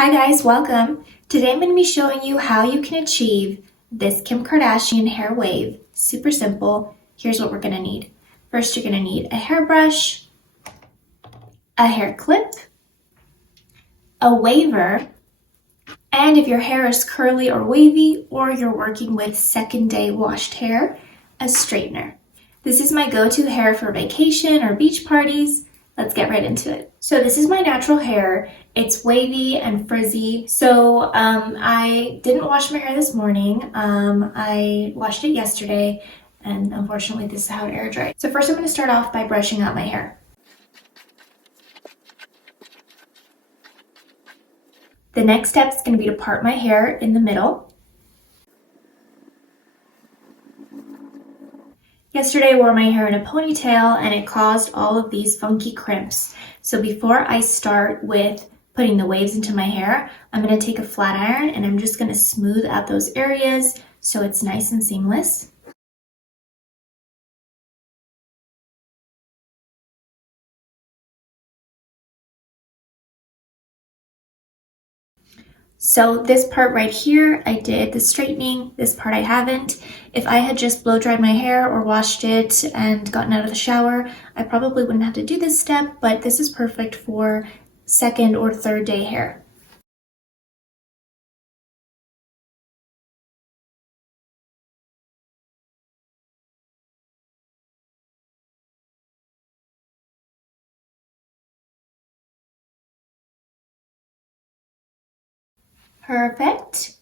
Hi guys, welcome. Today I'm going to be showing you how you can achieve this Kim Kardashian hair wave. Super simple. Here's what we're going to need. First, you're going to need a hairbrush, a hair clip, a waver, and if your hair is curly or wavy or you're working with second day washed hair, a straightener. This is my go-to hair for vacation or beach parties. Let's get right into it. So this is my natural hair. It's wavy and frizzy. So I didn't wash my hair this morning. I washed it yesterday, and unfortunately this is how it air dried. So first I'm going to start off by brushing out my hair. The next step is going to be to part my hair in the middle. Yesterday I wore my hair in a ponytail and it caused all of these funky crimps. So before I start with putting the waves into my hair, I'm going to take a flat iron and I'm just going to smooth out those areas so it's nice and seamless. So this part right here, I did the straightening. This part I haven't. If I had just blow dried my hair or washed it and gotten out of the shower, I probably wouldn't have to do this step, but this is perfect for second or third day hair. Perfect.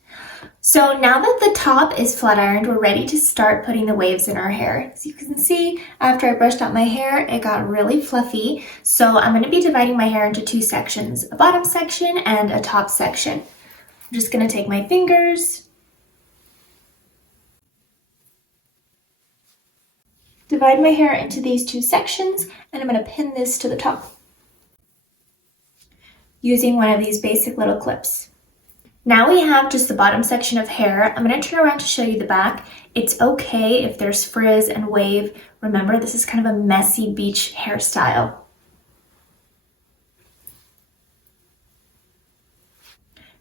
So now that the top is flat ironed, we're ready to start putting the waves in our hair. As you can see, after I brushed out my hair, it got really fluffy. So I'm going to be dividing my hair into two sections, a bottom section and a top section. I'm just going to take my fingers, divide my hair into these two sections, and I'm going to pin this to the top using one of these basic little clips. Now we have just the bottom section of hair. I'm going to turn around to show you the back. It's okay if there's frizz and wave. Remember, this is kind of a messy beach hairstyle.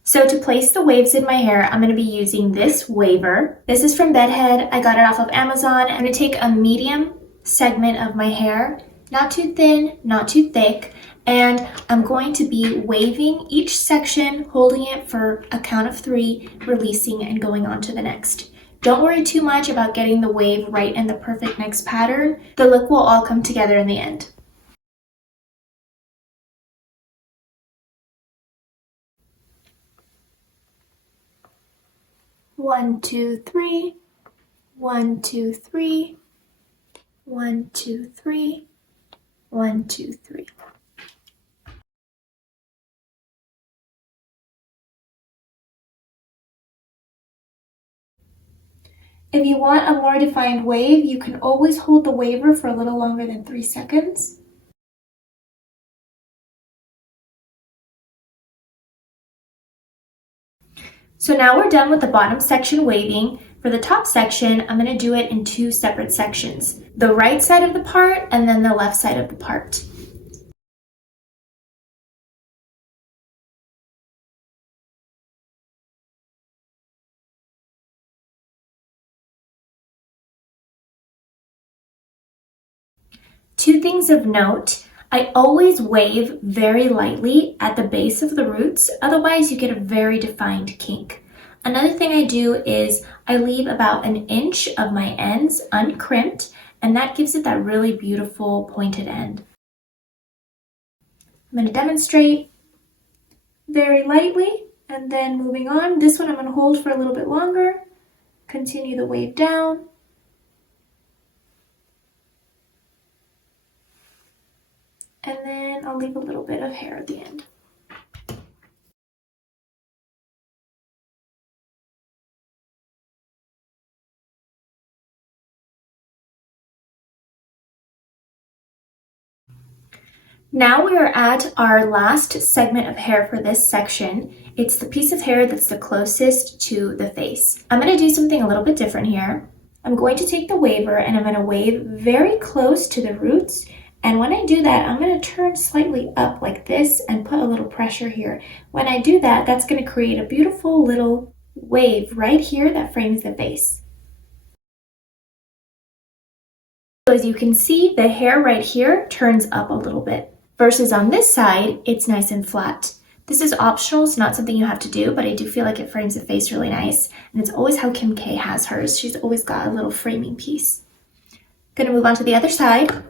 So to place the waves in my hair, I'm going to be using this waver. This is from Bedhead. I got it off of Amazon. I'm going to take a medium segment of my hair, not too thin, not too thick, and I'm going to be waving each section, holding it for a count of 3, releasing and going on to the next. Don't worry too much about getting the wave right in the perfect next pattern. The look will all come together in the end. One, two, three. 1, 2, 3. 1, 2, 3. 1, 2, 3. If you want a more defined wave, you can always hold the waver for a little longer than 3 seconds. So now we're done with the bottom section waving. For the top section, I'm going to do it in 2 separate sections. The right side of the part and then the left side of the part. Two things of note. I always wave very lightly at the base of the roots, otherwise you get a very defined kink. Another thing I do is I leave about 1 inch of my ends uncrimped, and that gives it that really beautiful pointed end. I'm going to demonstrate very lightly, and then moving on. This one I'm going to hold for a little bit longer, continue the wave down. And then I'll leave a little bit of hair at the end. Now we are at our last segment of hair for this section. It's the piece of hair that's the closest to the face. I'm going to do something a little bit different here. I'm going to take the waver and I'm going to wave very close to the roots And when I do that, I'm going to turn slightly up like this and put a little pressure here. When I do that, that's going to create a beautiful little wave right here that frames the face. So as you can see, the hair right here turns up a little bit, versus on this side, it's nice and flat. This is optional, it's not something you have to do, but I do feel like it frames the face really nice. And it's always how Kim K has hers. She's always got a little framing piece. Gonna move on to the other side.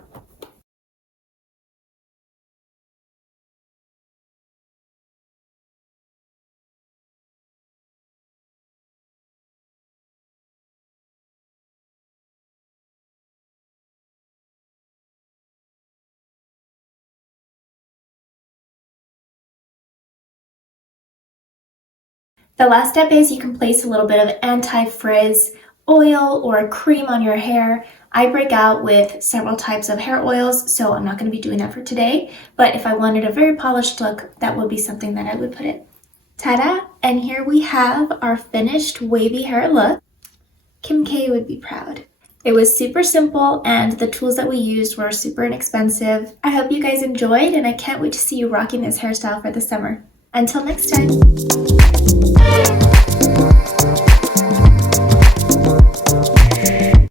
The last step is you can place a little bit of anti-frizz oil or a cream on your hair. I break out with several types of hair oils, so I'm not going to be doing that for today. But if I wanted a very polished look, that would be something that I would put in. Ta-da! And here we have our finished wavy hair look. Kim K would be proud. It was super simple and the tools that we used were super inexpensive. I hope you guys enjoyed and I can't wait to see you rocking this hairstyle for the summer. Until next time.